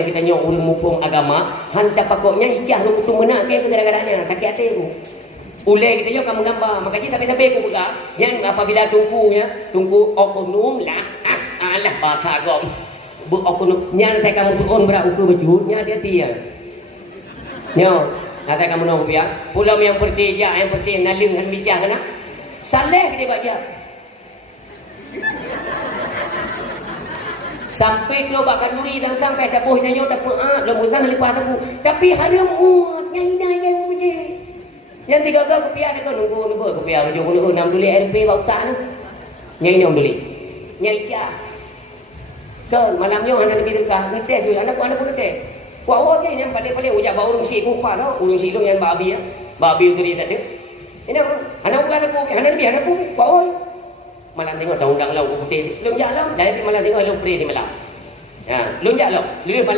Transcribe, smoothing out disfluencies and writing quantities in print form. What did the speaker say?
kita nyok urang mumpung agama hantar pakoknya ijah lu kutu menak ke kadang-kadangnya tak hati tu ulai kita nyok kamu gambar makanya sampai aku pegang yang apabila tunggu okonum lah alah bata gom bu okonum nyantai kamu tu on berak ukur bejutnya dia nyok kata kamu nak biar pulau yang pertiga yang pertiga naling han bijah kana saleh dia baca sampai keluar kanduri dan sampai tabuh nyanyo tabuh lo bukan lipat tabuh tapi harum nyanyi puji yang tiga kopiah dia nunggu kopiah nunggu 6 duli LP bauta tu nyanyi duli nyanyi kan malamnya anak lebih dekat ngetes tu anak pun ngetes wah ke yang paling ujak bau urung si kupa tau urung si yang babi tu dia tak ada ini anak bukan aku anak lebih anak pun wah malam tengok undang-undang lau putih. Lunjak lau. Dari malam tengok lau putih di malam. Ya, lunjak lau. Lebih malam